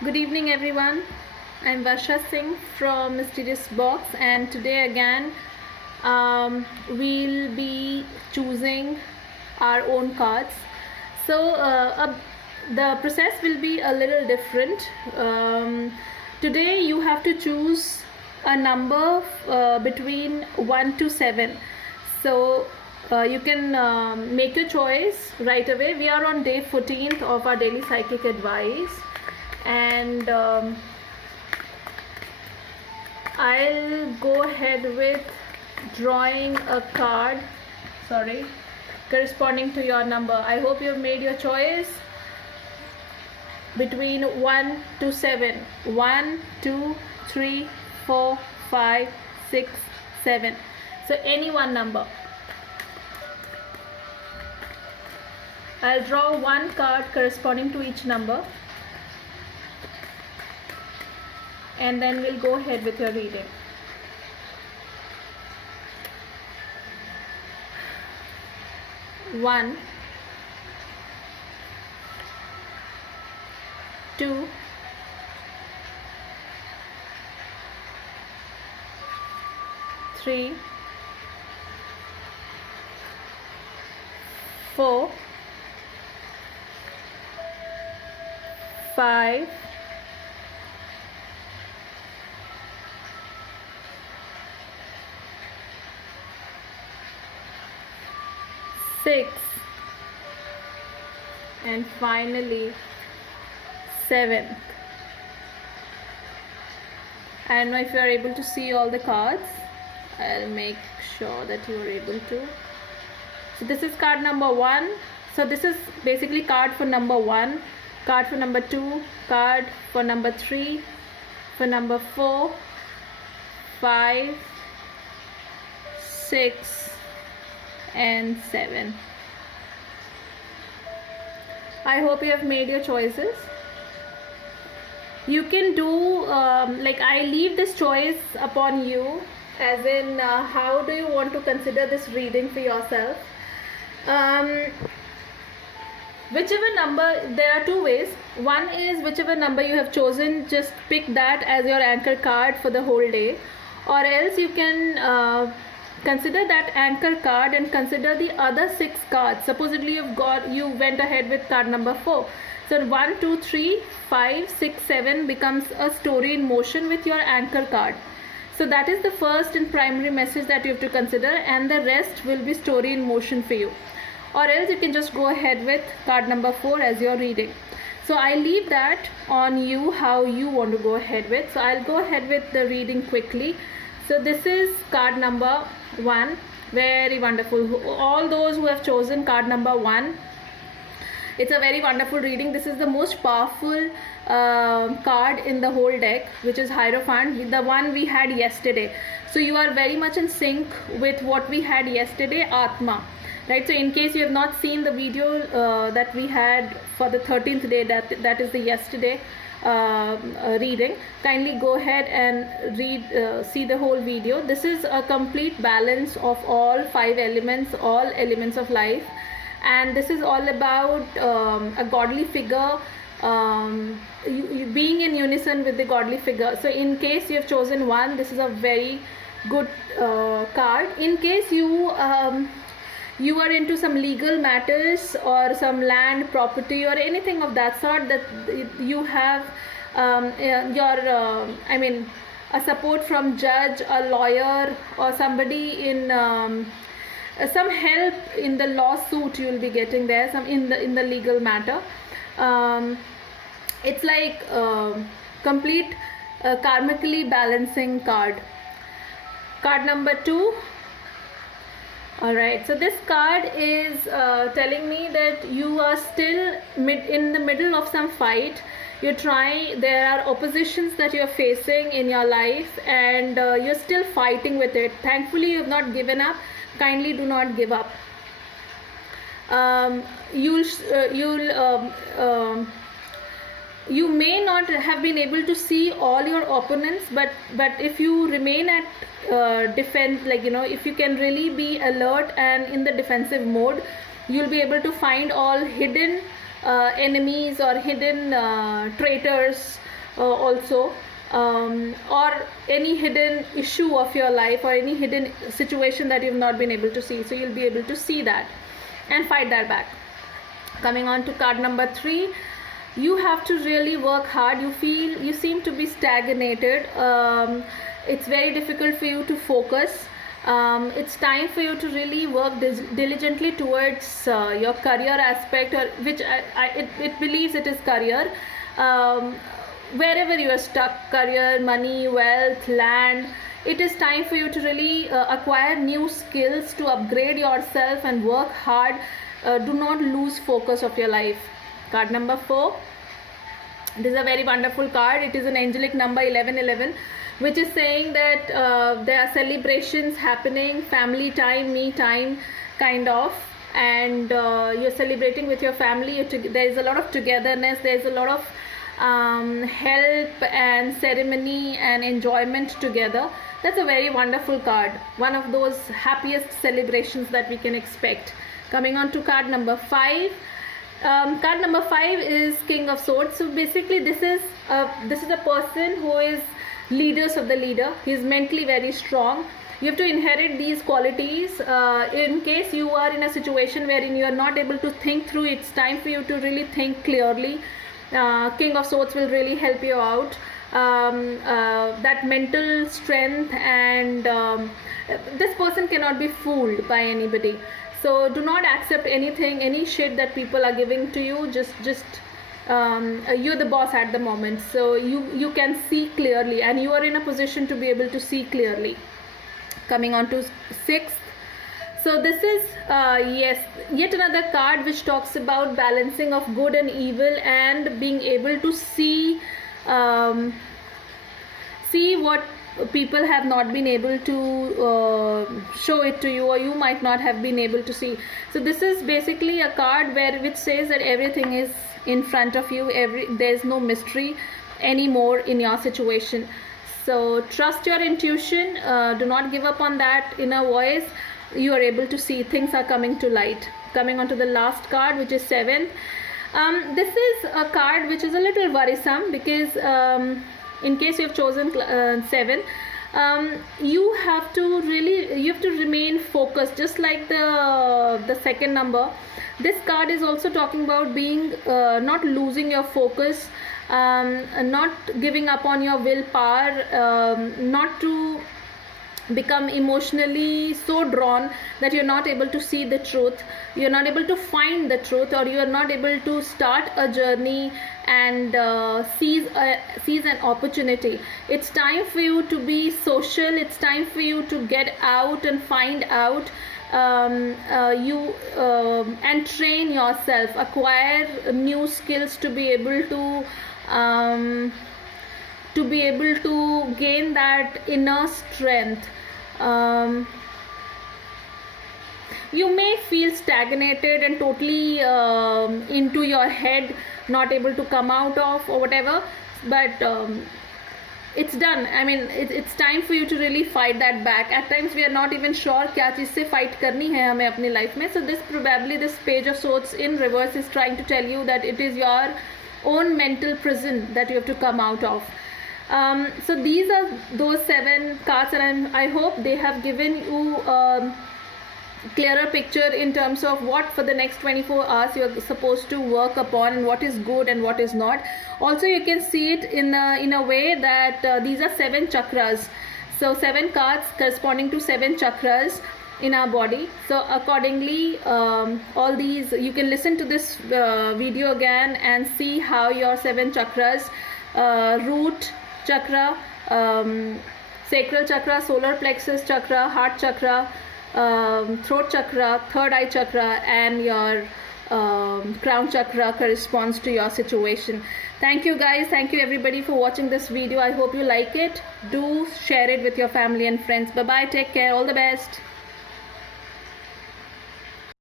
Good evening, everyone. I'm Varsha Singh from Mysterious Box, and today again we'll be choosing our own cards. So the process will be a little different. Today, you have to choose a number between 1 to 7. So you can make your choice right away. We are on day 14th of our daily psychic advice, and I'll go ahead with drawing a card, corresponding to your number. I hope you've made your choice between 1 to 7. 1, 2, 3, 4, 5, 6, 7. So any one number. I'll draw one card corresponding to each number, and then we'll go ahead with your reading. One, 2, 3, 4, 5, 6, and finally 7. I don't know if you are able to see all the cards. I'll make sure that you are able to. So this is card number 1. So this is basically card for number 1, card for number 2, card for number 3, for number 4, 5, 6, and 7. I hope you have made your choices. You can do like I leave this choice upon you, as in how do you want to consider this reading for yourself. Whichever number, there are two ways. One is whichever number you have chosen, just pick that as your anchor card for the whole day, or else you can consider that anchor card and consider the other 6 cards. Supposedly you went ahead with card number 4. So 1, 2, 3, 5, 6, 7 becomes a story in motion with your anchor card. So that is the first and primary message that you have to consider, and the rest will be story in motion for you. Or else you can just go ahead with card number 4 as your reading. So I leave that on you how you want to go ahead with. So I'll go ahead with the reading quickly. So this is card number 1. Very wonderful. All those who have chosen card number 1, it's a very wonderful reading. This is the most powerful card in the whole deck, which is Hierophant, the one we had yesterday. So you are very much in sync with what we had yesterday, Atma. Right, so in case you have not seen the video that we had for the 13th day, that is the yesterday reading, kindly go ahead and see the whole video. This is a complete balance of all 5 elements, all elements of life, and this is all about a godly figure, you being in unison with the godly figure. So in case you have chosen 1, this is a very good card. In case you are into some legal matters or some land, property, or anything of that sort, that you have a support from judge, a lawyer, or somebody in some help in the lawsuit you will be getting there, some in the legal matter. It's like complete karmically balancing card. Card number 2. Alright, so this card is telling me that you are still in the middle of some fight. There are oppositions that you're facing in your life, and you're still fighting with it. Thankfully, you have not given up. Kindly do not give up. You may not have been able to see all your opponents, but if you remain at defense, if you can really be alert and in the defensive mode, you'll be able to find all hidden enemies or hidden traitors also, or any hidden issue of your life or any hidden situation that you've not been able to see. So you'll be able to see that and fight that back. Coming on to card number 3, you have to really work hard. You seem to be stagnated. It's very difficult for you to focus. It's time for you to really work diligently towards your career aspect, or which it believes it is career. Wherever you are stuck, career, money, wealth, land, it is time for you to really acquire new skills, to upgrade yourself and work hard. Do not lose focus of your life. Card number 4. This is a very wonderful card. It is an angelic number 1111, which is saying that there are celebrations happening, family time, me time, kind of, and you're celebrating with your family. There is a lot of togetherness. There is a lot of help and ceremony and enjoyment together. That's a very wonderful card. One of those happiest celebrations that we can expect. Coming on to card number 5. Card number 5 is King of Swords. So basically this is a person who is leaders of the leader. He is mentally very strong. You have to inherit these qualities. In case you are in a situation wherein you are not able to think through, it's time for you to really think clearly. King of Swords will really help you out. That mental strength, and this person cannot be fooled by anybody. So do not accept anything, any shit that people are giving to you. You're the boss at the moment, so you can see clearly, and you are in a position to be able to see clearly. Coming on to 6th. So this is yet another card which talks about balancing of good and evil, and being able to see what people have not been able to show it to you, or you might not have been able to see. So this is basically a card which says that everything is in front of you. There's no mystery anymore in your situation. So trust your intuition. Do not give up on that inner voice. You are able to see things are coming to light. Coming on to the last card, which is 7th. This is a card which is a little worrisome, because in case you have chosen 7, you have to remain focused, just like the second number. This card is also talking about being not losing your focus, not giving up on your willpower, not to become emotionally so drawn that you're not able to see the truth, you're not able to find the truth, or you are not able to start a journey and seize an opportunity. It's time for you to be social. It's time for you to get out and find out, and train yourself, acquire new skills to be able to gain that inner strength. You may feel stagnated and totally into your head, not able to come out of, or whatever, but it's done. I mean, it's time for you to really fight that back. At times we are not even sure क्या चीज़ से fight करनी है हमें अपनी life में. So this Page of Swords in reverse is trying to tell you that it is your own mental prison that you have to come out of. So these are those 7 cards, and I hope they have given you clearer picture in terms of what for the next 24 hours you are supposed to work upon, and what is good and what is not. Also, you can see it in a way that these are 7 chakras. So 7 cards corresponding to 7 chakras in our body. So accordingly, all these, you can listen to this video again and see how your 7 chakras, root chakra, sacral chakra, solar plexus chakra, heart chakra, throat chakra, third eye chakra, and your crown chakra corresponds to your situation. Thank you guys, thank you everybody for watching this video. I hope you like it. Do share it with your family and friends. Bye bye, take care, all the best.